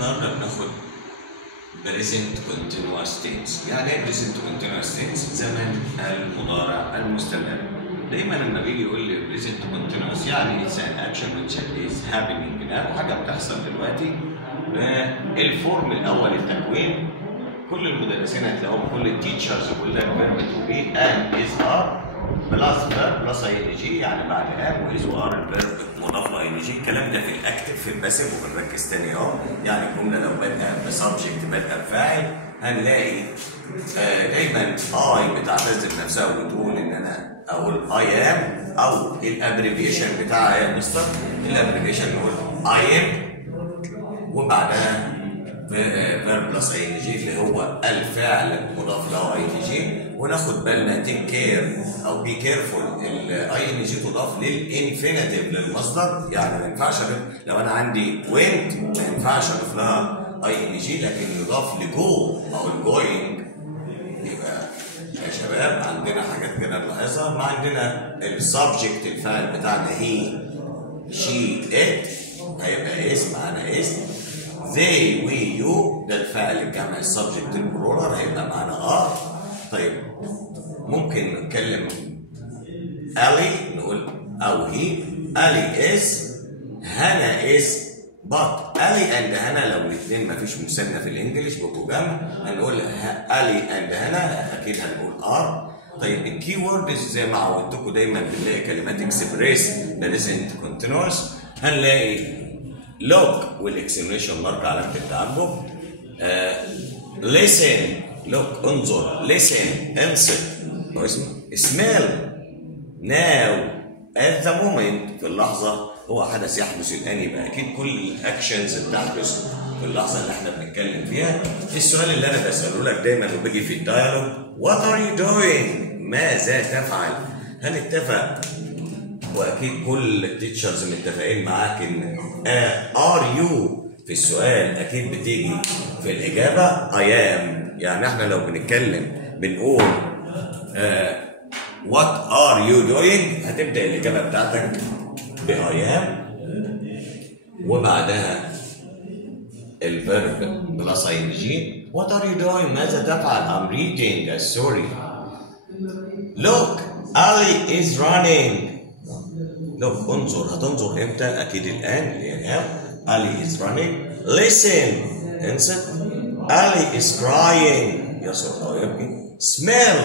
النهارده بناخد present continuous tense. يعني ايه present continuous tense؟ زمن المضارع المستمر. دايما لما بيجي يقول لي present continuous يعني it's an action which is happening now، حاجه بتحصل دلوقتي. الفورم الاول التكوين كل المدرسين هتلاقوهم، كل التيتشرز يقول لك verb to be and is are بلس فيرب بلس اي ان جي، يعني بعد ام واز وار الفيرب مضاف له اي ان جي. الكلام ده في الاكتف في الباسيف، وبنركز تاني اهو. يعني الجمله لو بدأ بسبجكت بدأ بفاعل هنلاقي دايما اي بتعتز بنفسها وبتقول ان انا اقول اي ام، او الابريفيشن بتاعها يا مستر. الابريفيشن نقول اي ام وبعدها فيرب بلس اي ان جي اللي هو الفعل مضاف له اي ان جي. وناخد بالنا تيك كير او بي كيرفول، الاي ان جي تضاف للانفينيتيف للمصدر. يعني ما ينفعش لو انا عندي وينت ما ينفعش اضيف لها اي ان جي، لكن يضاف لجو او الجوينج. يبقى يا شباب عندنا حاجات كده نلاحظها. ما عندنا السبجكت الفاعل بتاعنا هي شي ات هيبقى اسم، معانا اسم. they we you ده الفاعل الجمع السبجكت البلورال هيبقى معانا ار. طيب ممكن نتكلم الي نقول او هي. الي از، هنا از، but الي اند هنا لو الاثنين ما فيش مثنى في الانجليش بيبقوا جمع هنقول الي اند هنا اكيد هنقول ار. طيب الكي وورد زي ما عودتكم دايما بنلاقي كلمات اكسبريس بريزنت كونتينوس. هنلاقي لوك والاكسلريشن مارك علامه التعجب. listen لوك انظر، listen انصت هو اسمه. smell now at the moment في اللحظه، هو حدث يحدث الان، يبقى اكيد كل الاكشنز بتحدث في اللحظه اللي احنا بنتكلم فيها. السؤال اللي انا بساله لك دايما وبيجي في الدايالوج what are you doing؟ ماذا تفعل؟ هنتفق واكيد كل التيتشرز متفقين معاك ان ار يو في السؤال اكيد بتيجي في الاجابه اي ام. يعني احنا لو بنتكلم بنقول وات ار يو دوينج هتبدا الاجابه بتاعتك باي ام وبعدها الفيرب بلس اي ان جي. وات ار يو دوينج ماذا تفعل؟ ام ريدينج ا ستوري. لوك علي از رانينج. لوك انظر، هتنظر امتى؟ اكيد الان اللي هي now. علي is running. listen انصت. علي is crying يصرخ او يبكي. smell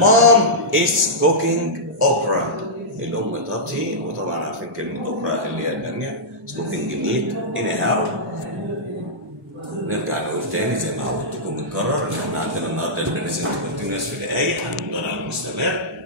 mom is cooking okra. الام تطهي، وطبعا عارفين كلمه اوكرا اللي هي الباميه. cooking meat anyhow. نرجع نقول تاني زي ما عودتكم بنكرر ان احنا عندنا النهارده البريزنت كونتينوس في دقايق عن المضارع المستمر.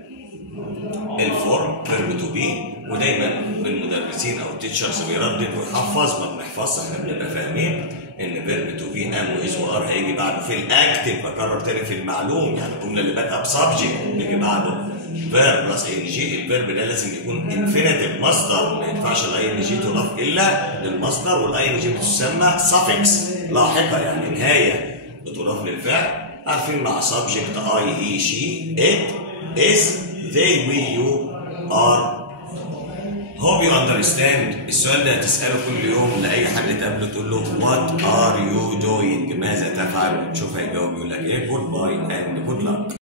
الفورم فيرب تو بي، ودايما المدرسين او التيتشرز بيردد ويحفظ. ما بنحفظش، احنا بنبقى فاهمين ان فيرب تو بي ام واز وار هيجي بعده في الاكتف. بكرر تاني في المعلوم، يعني الجمله اللي بادئه بسبجكت بيجي بعده فيرب بلس اي ان جي. الفيرب ده لازم يكون انفينيتيف مصدر، ما ينفعش الاي ان جي تضاف الا للمصدر، والاي ان جي بتسمى سفكس لاحقه، يعني نهايه بتضاف للفعل. عارفين مع سبجكت اي هي شي ات از they we you are. hope you understand. السؤال ده هتسأله كل يوم لأي حد تقابله تقول له what are you doing؟ ماذا تفعل؟ تشوف هيجاوب يقول لك ايه goodbye and good luck.